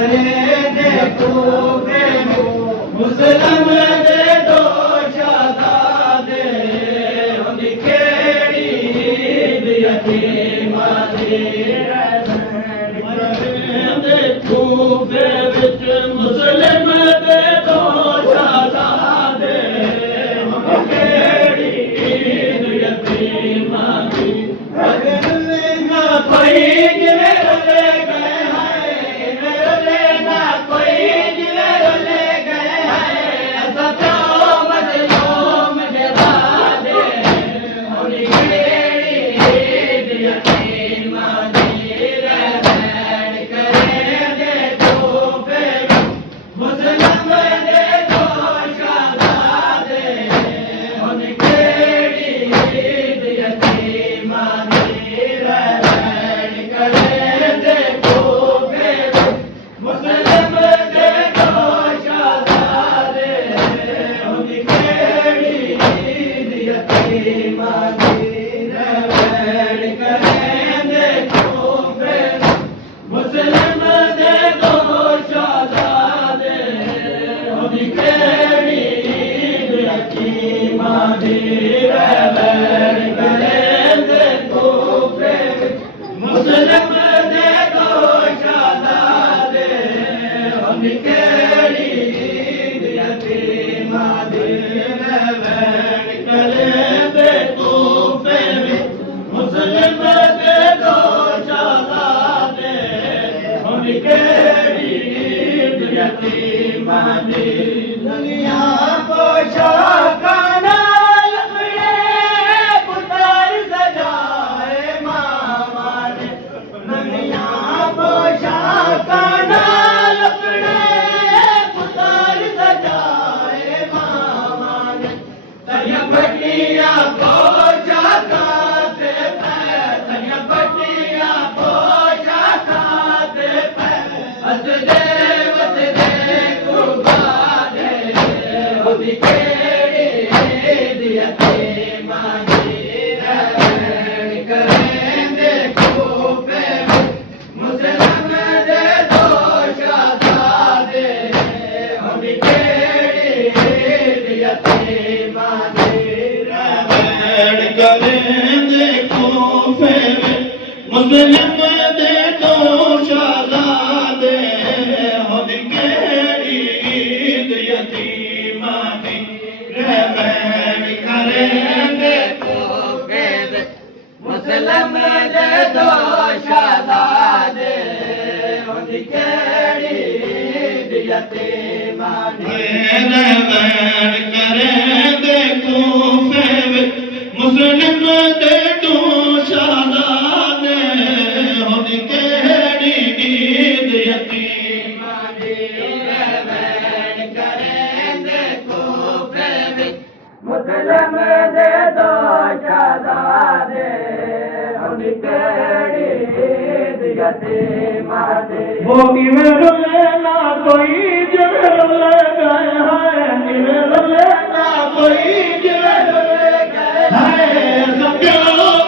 करे दे कूफे मुस्लिम दे दो शहजादे उनकी खेड़ी ईद यतीमा दी दे कूफे विच मुस्लिम दे दो शहजादे उनकी खेड़ी ईद यतीमा दी कोई जिले रोले गए हैं रोले ना कोई जिले रोले गए हैं सत्यो मजलूम जवादे उनकी खेड़ी ईद यतीमा दी रहमत करे दे तोहफे मुस्लिम दे दो शहजादे उनकी खेड़ी ईद यतीमा दी दुनिया पोशाका नाल अपने पुतार सजाए मामा ने दुनिया पोशाका नाल अपने पुतार सजाए मामा ने तनिया पटिया पोशाका ते तनिया पटिया पोशाका ते हसदे मुस्लिम दे दो शहजादे उनकी ईद यतीमा दी रहमत करेंगे तोहफे मुस्लिम दे दो शहजादे उनकी ईद यतीमा दी रहमत करेंगे तोहफे मुस्लिम दे दो शहजादे उनकी ईद यतीमा दी रहमत करेंगे तोहफे मुस्लिम दे दो शहजादे उनकी ईद यतीमा दी वो किवें रोले ना कोई जिवें रोले गए हैं रोले ना कोई जिवें रोले गए हैं सत्यो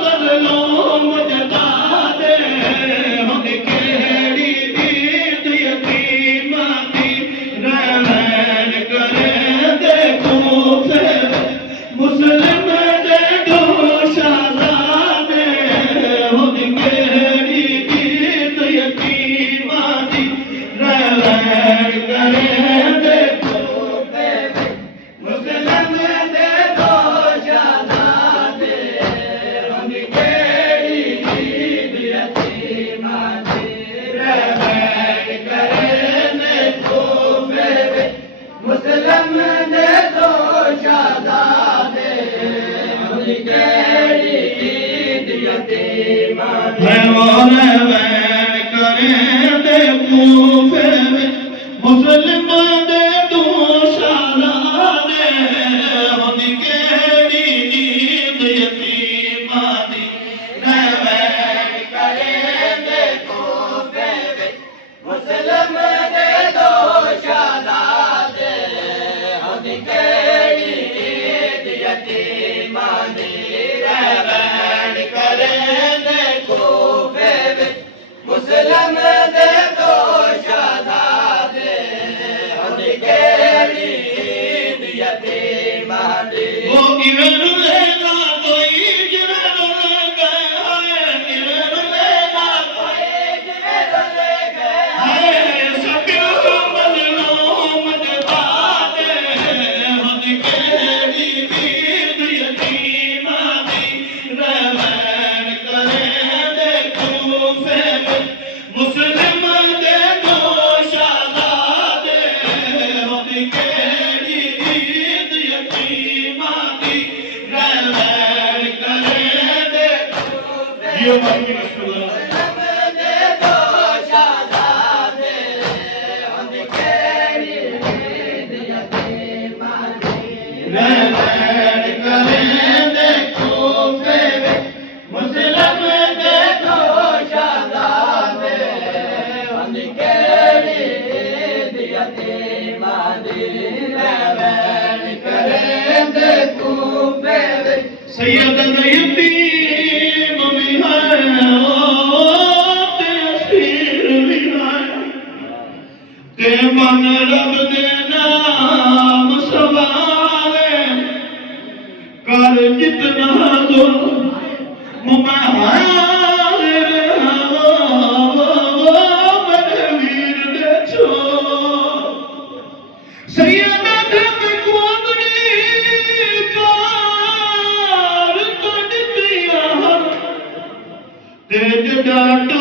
मजलूम जवादे उनकी ईद यतीमा दी रहमत करे दे कूफे मुस्लिम दे दो शहजादे उनकी ईद यतीमा दी रहमत करे दे कूफे मुस्लिम दे दो शहजादे उनकी ईद यतीमा दी रहमत करे दे कूफे मुस्लिम दे दो शहजादे उनकी ईद यतीमा रहमत करे दे कूफे मुस्लिम दे दो शहजादे उनकी ईद यतीमा दी रहमत करे दे कूफे मुस्लिम दे दो शहजादे उनकी ईद यतीमा दी रहमत करे दे कूफे मुस्लिम दे दो शहजादे सैयद यतीम भी है ते असीर भी है ते मन रब दे नाम सवाले कर जितना जुल्म मैं हाजिर मेरे वीर दे छो सैयद तेज डाट